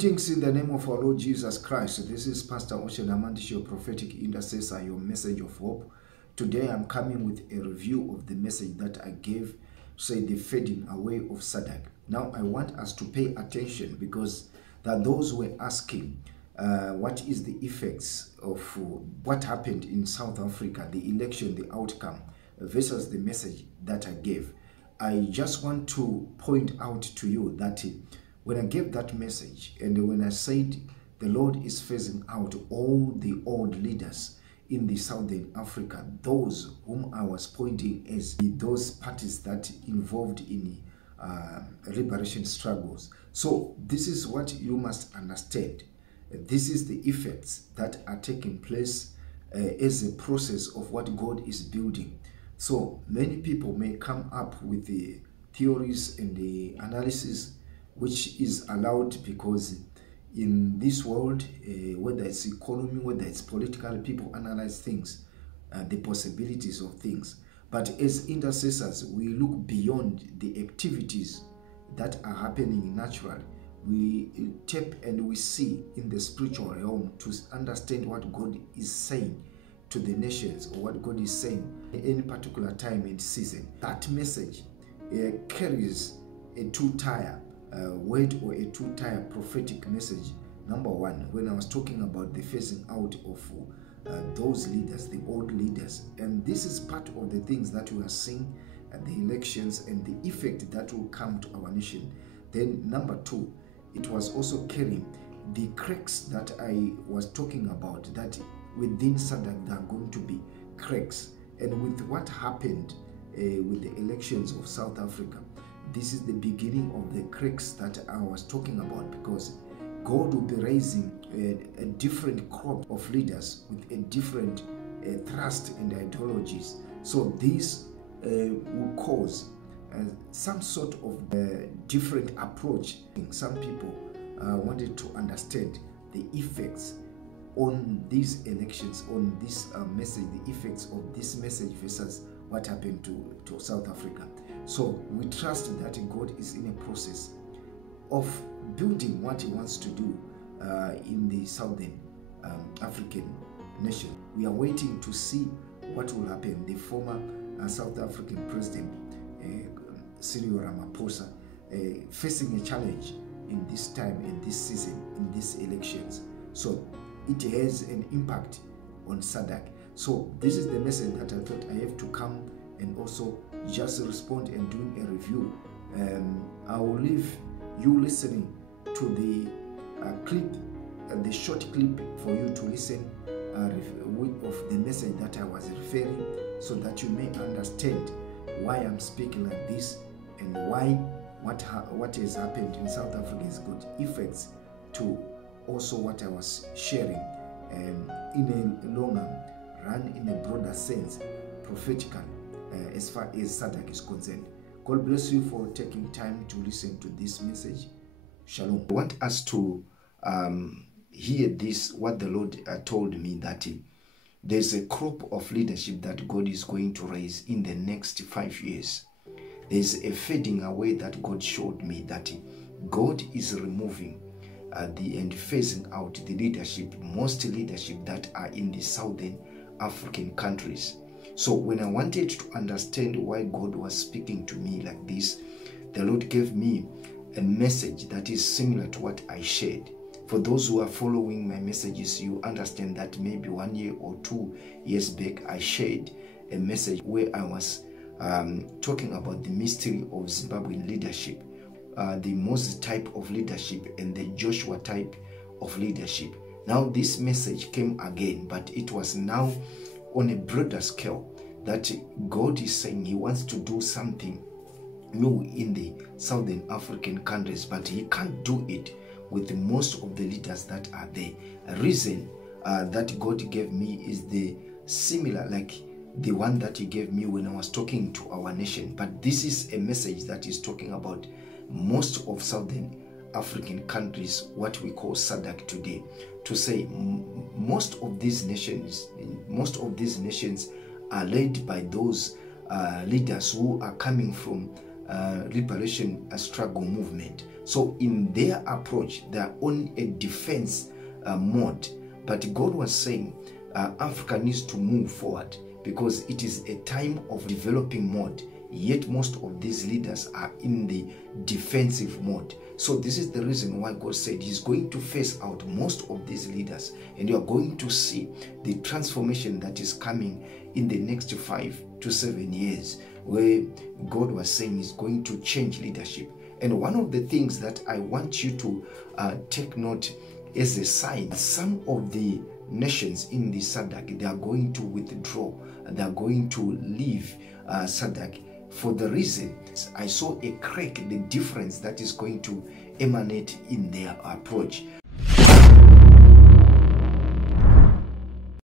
Greetings in the name of our Lord Jesus Christ. This is Pastor Oshen Amandish, your prophetic intercessor, your message of hope. Today I'm coming with a review of the message that I gave, say the fading away of SADC. Now I want us to pay attention because there are those who were asking what is the effects of what happened in South Africa, the election, the outcome, versus the message that I gave. I just want to point out to you that when I gave that message and when I said the Lord is phasing out all the old leaders in the Southern Africa, those whom I was pointing as those parties that involved in liberation struggles. So this is what you must understand. This is the effects that are taking place as a process of what God is building. So many people may come up with the theories and the analysis which is allowed because in this world, whether it's economy, whether it's political, people analyze things, the possibilities of things. But as intercessors, we look beyond the activities that are happening naturally. We tap and we see in the spiritual realm to understand what God is saying to the nations or what God is saying in any particular time and season. That message carries a two-tier word or a two-tier prophetic message. Number one, when I was talking about the phasing out of those leaders, the old leaders, and this is part of the things that we are seeing at the elections and the effect that will come to our nation. Then number two, it was also carrying the cracks that I was talking about, that within SADC there are going to be cracks. And with what happened with the elections of South Africa, this is the beginning of the cracks that I was talking about, because God will be raising a different crop of leaders with a different thrust and ideologies. So this will cause some sort of different approach. Some people wanted to understand the effects on these elections, on this message, the effects of this message versus what happened to South Africa. So we trust that God is in a process of building what he wants to do in the Southern African nation. We are waiting to see what will happen. The former South African president, Ramaphosa, facing a challenge in this time, in this season, in these elections. So it has an impact on SADC. So this is the message that I thought I have to come and also just respond and doing a review. I will leave you listening to the clip, the short clip for you to listen of the message that I was referring, so that you may understand why I'm speaking like this and why what has happened in South Africa has got effects to also what I was sharing in a longer run, in a broader sense, prophetically, as far as SADC is concerned. God bless you for taking time to listen to this message. Shalom. I want us to hear this, what the Lord told me, that there's a crop of leadership that God is going to raise in the next 5 years. There's a fading away that God showed me, that God is removing and phasing out the leadership, most leadership that are in the Southern African countries. So when I wanted to understand why God was speaking to me like this, the Lord gave me a message that is similar to what I shared. For those who are following my messages, you understand that maybe 1 year or 2 years back, I shared a message where I was talking about the mystery of Zimbabwean leadership, the Moses type of leadership and the Joshua type of leadership. Now this message came again, but it was now on a broader scale, that God is saying he wants to do something new in the Southern African countries, but he can't do it with most of the leaders that are there. A reason that God gave me is the similar, like the one that he gave me when I was talking to our nation. But this is a message that is talking about most of Southern African countries, what we call SADC today, to say most of these nations are led by those leaders who are coming from liberation struggle movement. So in their approach, they are on a defense mode. But God was saying Africa needs to move forward because it is a time of developing mode. Yet most of these leaders are in the defensive mode. So this is the reason why God said he's going to phase out most of these leaders, and you are going to see the transformation that is coming in the next 5 to 7 years, where God was saying he's going to change leadership. And one of the things that I want you to take note as a sign, some of the nations in the SADC, they are going to withdraw, they are going to leave SADC. For the reason I saw a crack, the difference that is going to emanate in their approach.